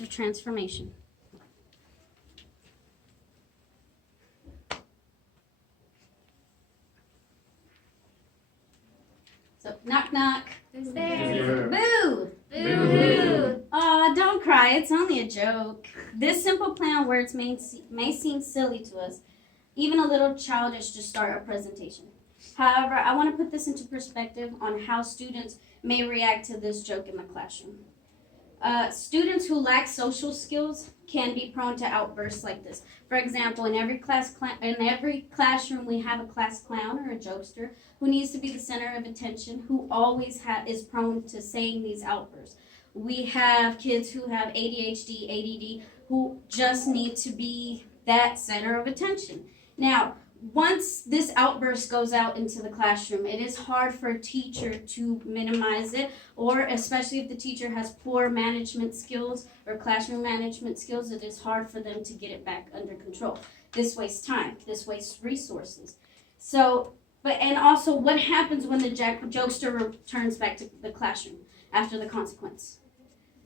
of transformation. So, knock, knock. Who's there? Boo! Boo-hoo! Aw, don't cry. It's only a joke. This simple play on words may seem silly to us, even a little childish to start a presentation. However, I want to put this into perspective on how students may react to this joke in the classroom. Students who lack social skills can be prone to outbursts like this. For example, in every classroom, we have a class clown or a jokester who needs to be the center of attention, who always is prone to saying these outbursts. We have kids who have ADHD, ADD, who just need to be that center of attention. Now, once this outburst goes out into the classroom, it is hard for a teacher to minimize it, or especially if the teacher has poor management skills or classroom management skills, it is hard for them to get it back under control. This wastes time, this wastes resources. And also what happens when the jokester returns back to the classroom after the consequence?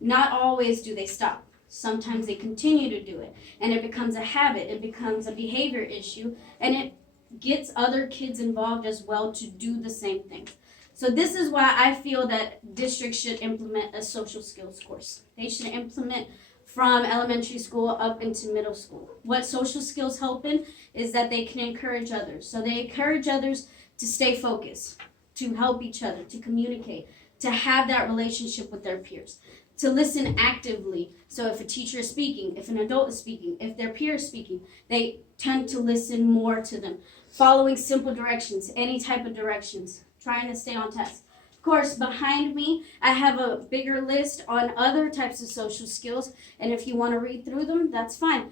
Not always do they stop. Sometimes they continue to do it, and it becomes a habit, it becomes a behavior issue, and it gets other kids involved as well to do the same thing. So this is why I feel that districts should implement a social skills course. They should implement from elementary school up into middle school. What social skills help in is that they can encourage others. So they encourage others to stay focused, to help each other, to communicate, to have that relationship with their peers, to listen actively. So if a teacher is speaking, if an adult is speaking, if their peer is speaking, they tend to listen more to them. Following simple directions, any type of directions, trying to stay on task. Of course, behind me, I have a bigger list on other types of social skills, and if you want to read through them, that's fine.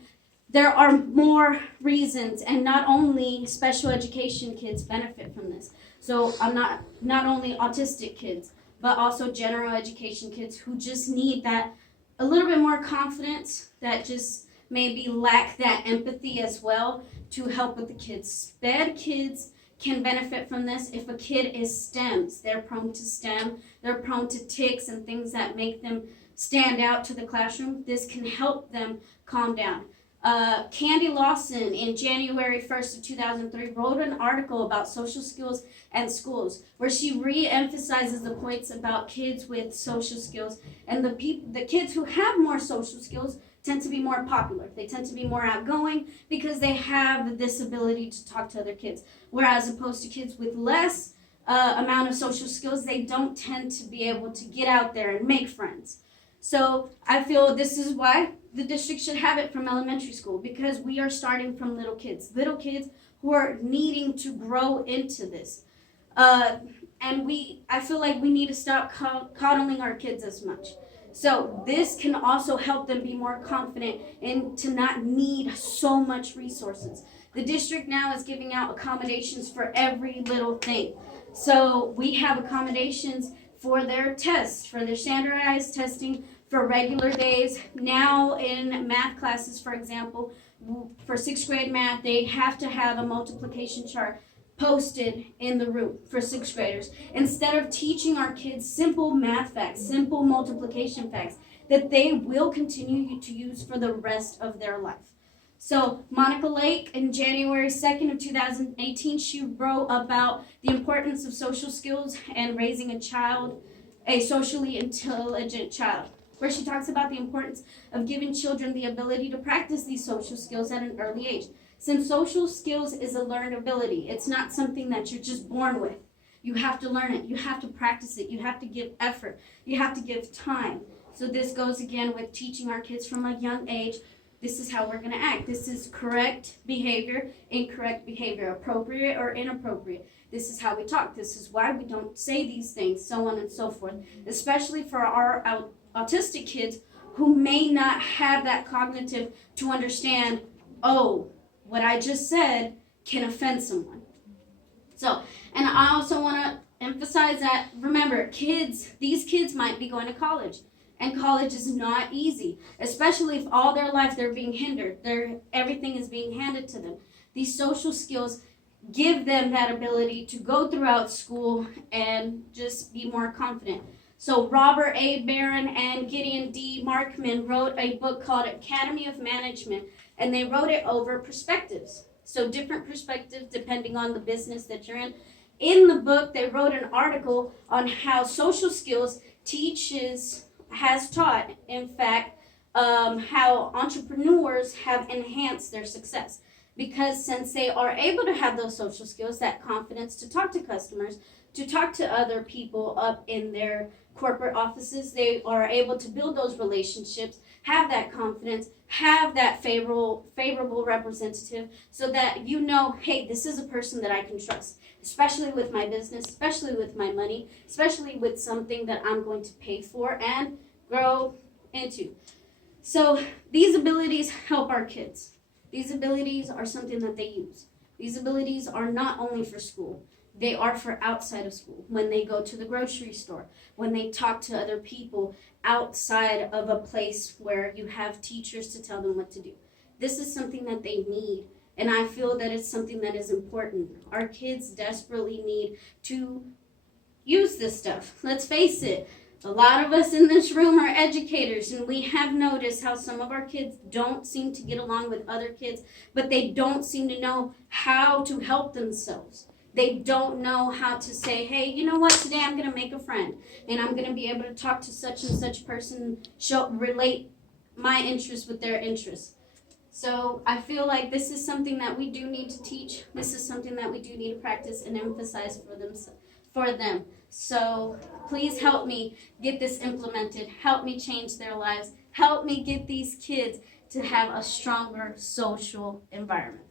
There are more reasons, and not only special education kids benefit from this. So I'm not only autistic kids, but also general education kids who just need that a little bit more confidence, that just maybe lack that empathy as well to help with the kids. SPED kids can benefit from this. If a kid is STEMs, they're prone to STEM, they're prone to tics and things that make them stand out to the classroom, this can help them calm down. Candy Lawson in January 1st of 2003 wrote an article about social skills and schools where she re-emphasizes the points about kids with social skills, and the kids who have more social skills tend to be more popular. They tend to be more outgoing because they have this ability to talk to other kids, whereas opposed to kids with less amount of social skills, they don't tend to be able to get out there and make friends. So I feel this is why the district should have it from elementary school, because we are starting from little kids who are needing to grow into this. And I feel like we need to stop coddling our kids as much. So this can also help them be more confident and to not need so much resources. The district now is giving out accommodations for every little thing. So we have accommodations for their tests, for their standardized testing, for regular days. Now in math classes, for example, for 6th grade math, they have to have a multiplication chart posted in the room for 6th graders. Instead of teaching our kids simple math facts, simple multiplication facts, that they will continue to use for the rest of their life. So Monica Lake, in January 2nd of 2018, she wrote about the importance of social skills and raising a socially intelligent child, where she talks about the importance of giving children the ability to practice these social skills at an early age. Since social skills is a learned ability, it's not something that you're just born with. You have to learn it, you have to practice it, you have to give effort, you have to give time. So this goes again with teaching our kids from a young age, this is how we're going to act. This is correct behavior, incorrect behavior, appropriate or inappropriate. This is how we talk. This is why we don't say these things, so on and so forth. Especially for our autistic kids who may not have that cognitive to understand, oh, what I just said can offend someone. So, and I also want to emphasize that, remember, these kids might be going to college. And college is not easy, especially if all their life they're being hindered. Everything is being handed to them. These social skills give them that ability to go throughout school and just be more confident. So Robert A. Barron and Gideon D. Markman wrote a book called Academy of Management, and they wrote it over perspectives. So different perspectives depending on the business that you're in. In the book, they wrote an article on how social skills has taught, in fact, how entrepreneurs have enhanced their success. Because since they are able to have those social skills, that confidence to talk to customers, to talk to other people up in their corporate offices, they are able to build those relationships, have that confidence, have that favorable representative, so that you know, hey, this is a person that I can trust, especially with my business, especially with my money, especially with something that I'm going to pay for and grow into. So these abilities help our kids. These abilities are something that they use. These abilities are not only for school. They are for outside of school. When they go to the grocery store, when they talk to other people outside of a place where you have teachers to tell them what to do. This is something that they need. And I feel that it's something that is important. Our kids desperately need to use this stuff. Let's face it. A lot of us in this room are educators, and we have noticed how some of our kids don't seem to get along with other kids, but they don't seem to know how to help themselves. They don't know how to say, hey, you know what, today I'm going to make a friend, and I'm going to be able to talk to such and such person, relate my interests with their interests. So I feel like this is something that we do need to teach. This is something that we do need to practice and emphasize for them. So please help me get this implemented. Help me change their lives. Help me get these kids to have a stronger social environment.